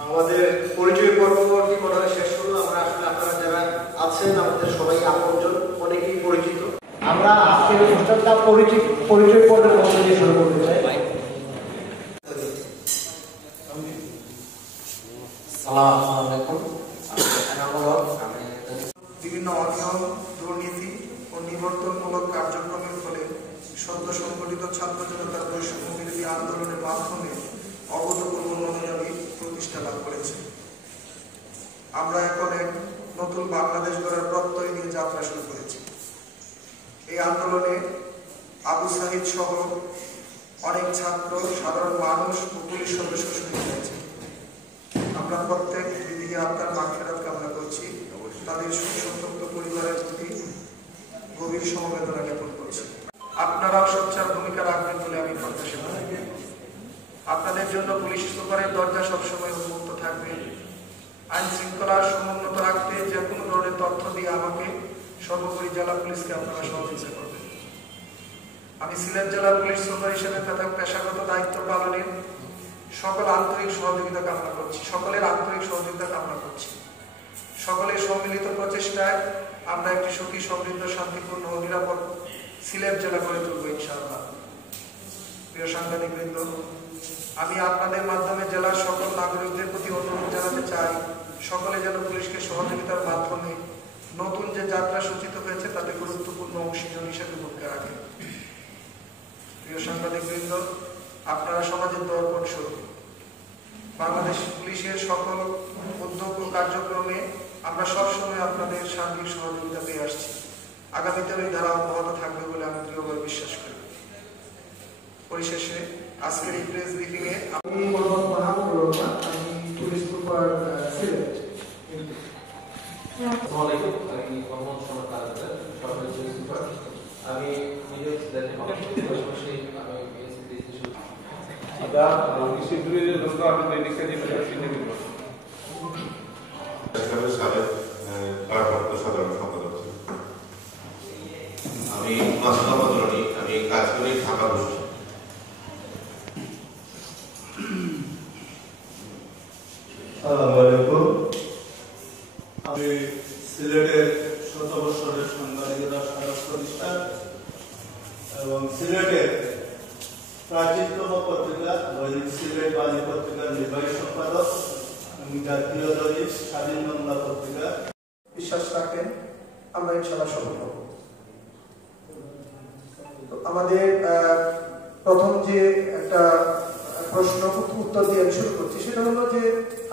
আমাদের পরিচয় পরবর্তী মনে হয় শেষ হলো। আমরা আসলে আপনারা যারা আছেন আমাদের সবাই আপনজন, অনেকেই পরিচিত। আমরা আজকের অনুষ্ঠানটা পরিচয় পর্বের মধ্যে দিয়ে শুরু করতে চাই। বিভিন্ন অনিয়ম, দুর্নীতি ও নিবর্তনমূলক কার্যক্রমের ফলে সদ্য সংগঠিত ছাত্র জনতার বৈষম্য বিরোধী আন্দোলনের মাধ্যমে অভূতপূর্ব মনোযোগী প্রতিষ্ঠা লাভ করেছে। আমরা এখন এক নতুন বাংলাদেশ গড়ার প্রত্যয় নিয়ে যাত্রা শুরু করেছি। এই আন্দোলনে আবু সাহিদ সহ অনেক ছাত্র, সাধারণ মানুষ ও পুলিশ সদস্য শহীদ হয়েছে। আমরা প্রত্যেক বিধি আত্মার মাগফিরাত কামনা করছি। তাদের শোকসন্তপ্ত পরিবারের প্রতি গভীর সমবেদনা জ্ঞাপন করছি। আপনারাও সোচ্চার ভূমিকা রাখবেন বলে আমি প্রত্যাশা করি। আপনাদের জন্য পুলিশ সুপারের দরজা সবসময় উন্মুক্ত থাকবে। আইন শৃঙ্খলা সমুন্নত রাখতে যে কোনো ধরনের তথ্য দিয়ে আমাকে, সর্বোপরি জেলা পুলিশকে আপনারা সহযোগিতা করবেন। আমি সিলেট জেলা পুলিশ সুপার হিসেবে তাদের পেশাগত দায়িত্ব পালনের সকলের আন্তরিক সহযোগিতা কামনা করছি। সকলের সম্মিলিত প্রচেষ্টায় আমরা একটি সুখী, সমৃদ্ধ, শান্তিপূর্ণ ও নিরাপদ সিলেট জেলা গড়ে তুলব ইনশাআল্লাহ। প্রিয় সাংবাদিকবৃন্দ, আমি আপনাদের মাধ্যমে জেলার সকল নাগরিকদের প্রতি অনুরোধ জানাতে চাই, সকলে যেন পুলিশকে সহযোগিতার মাধ্যমে নতুন যে যাত্রা সূচিত হয়েছে তাতে গুরুত্বপূর্ণ অংশীজন হিসেবে ভূমিকা রাখে। প্রিয় সাংবাদিকবৃন্দ, আপনারা সমাজের দর্পণ স্বরূপ। বাংলাদেশ পুলিশের সকল উদ্যোগ ও কার্যক্রমে আমরা সবসময় আপনাদের সার্বিক সহযোগিতা পেয়ে আসছি। আগামীতেও এই ধারা অব্যাহত থাকবে বলে আমি দৃঢ়ভাবে বিশ্বাস করি। পরিশেষে আজকের এই প্রেস ব্রিফিং এ আমি মোহাম্মদ মাহমুদুর রহমান, আমি পুলিশ সুপার সিলেট। আসসালামু আলাইকুম, আমি মোহাম্মদ শরফ তালুকদার, সহকারী পুলিশ সুপার। আমি নিজেও সিলেটে পাশাপাশি আমি BSc ada isi dulu dulu aku dedikasi di sini gitu. সাবেক ভারপ্রাপ্ত সাধারণ সম্পাদক। আমি মাসুদ আহমদ, আমি কাজ করি ঢাকা বসে। আসসালামু আলাইকুম, আমি সিলেটের ১৭ বছরের সাংবাদিকতা সাধক প্রতিষ্ঠান এবং সিলেটের প্রাচীনতম পত্রিকা দৈনিক সিলেট বাণী পত্রিকার নির্বাহী সম্পাদক এবং জাতীয় দৈনিক স্বাধীন বাংলা পত্রিকা। বিশ্বাস রাখেন আমরা ইনশাআল্লাহ সফল হব। আমাদের প্রথম যে একটা প্রশ্ন উত্তর দিয়ে আমি শুরু করছি, সেটা হলো যে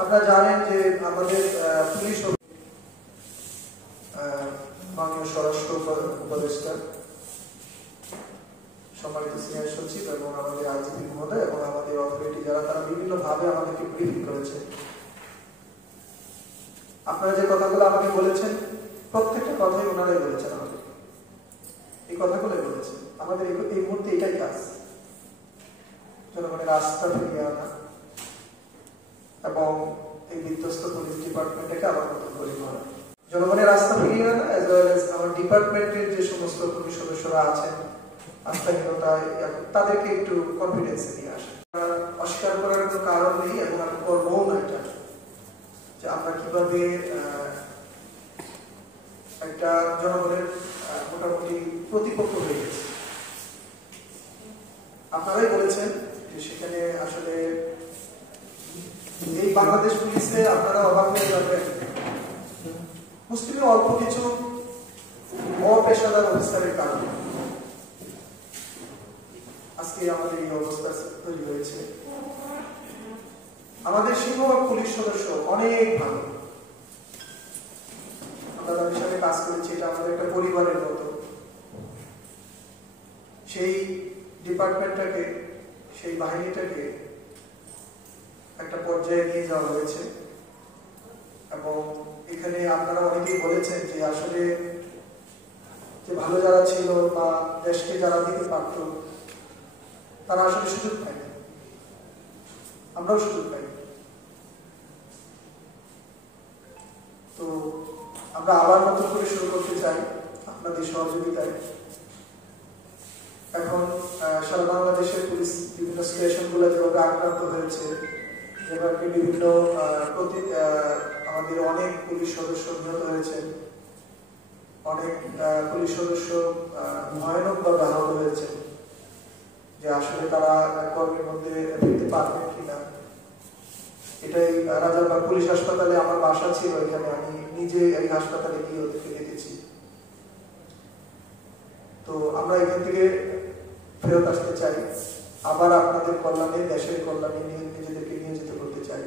আপনারা জানেন যে আমাদের পুলিশ মাননীয় স্বরাষ্ট্র উপদেষ্টা, সম্মানিত সিনিয়র সচিব এবং আমাদের আইজিপি মহোদয় এবং আমাদের অথরিটি যারা, তারা বিভিন্ন ভাবে আমাদেরকে ব্রিফিং করেছে। আপনারা যে কথাগুলো আমাকে বলেছেন, প্রত্যেকটা কথাই ওনারাই বলেছেন আমাদের, এই কথাগুলোই বলেছেন। আমাদের এই মুহূর্তে এটাই কাজ, জনগণের আস্থা ফিরিয়ে আনা এবং এই বিধ্বস্ত পুলিশ ডিপার্টমেন্টটাকে আবার নতুন করে করা, জনগণের আস্থা ফিরিয়ে আনা, এজ ওয়েল এজ আমার ডিপার্টমেন্টের যে সমস্ত পুলিশ সদস্যরা আছেন আস্থাহীনতায়, তাদেরকে একটু কনফিডেন্সে নিয়ে আসে। অস্বীকার করার কোনো কারণ নেই এবং আমি করবো না এটা, যে আমরা কিভাবে একটা জনগণের মোটামুটি প্রতিপক্ষ হয়ে গেছে। আপনারাই বলেছেন যে সেখানে আসলে এই বাংলাদেশ পুলিশে আপনারা অবাক হয়ে যাবেন, মুসলিমের অল্প কিছু অপেশাদার অফিসারের কারণে আজকে আমাদের এই অবস্থা তৈরি হয়েছে। আমাদের সিংহভাগ পুলিশ সদস্য অনেক ভালো, আমরা তাদের সাথে কাজ করেছি, এটা আমাদের একটা পরিবারের মতো। সেই ডিপার্টমেন্টটাকে, সেই বাহিনীটাকে একটা পর্যায়ে নিয়ে যাওয়া হয়েছে এবং এখানে আপনারা অনেকেই বলেছেন যে আসলে যে ভালো যারা ছিল বা দেশকে যারা দিতে পারত তারা আসলে সুযোগ পায় না, আমরাও সুযোগ পাই। তো আমরা আবার নতুন করে শুরু করতে চাই আপনাদের সহযোগিতায়। স্টেশনগুলো যেভাবে আক্রান্ত হয়েছে, যেভাবে বিভিন্ন আমাদের অনেক পুলিশ সদস্য নিহত হয়েছে, অনেক পুলিশ সদস্য ভয়ানকভাবে আহত হয়েছে, যে আসলে তারা কর্মের মধ্যে ফিরতে পারবে কিনা। এটাই রাজারবাগ পুলিশ হাসপাতালে আমার বাসা ছিল, এখানে আমি নিজে এই হাসপাতালে গিয়ে ওদেরকে দেখেছি। তো আমরা এখান থেকে ফেরত আসতে চাই, আবার আপনাদের কল্যাণে, দেশের কল্যাণে নিজেদেরকে নিয়োজিত করতে চাই।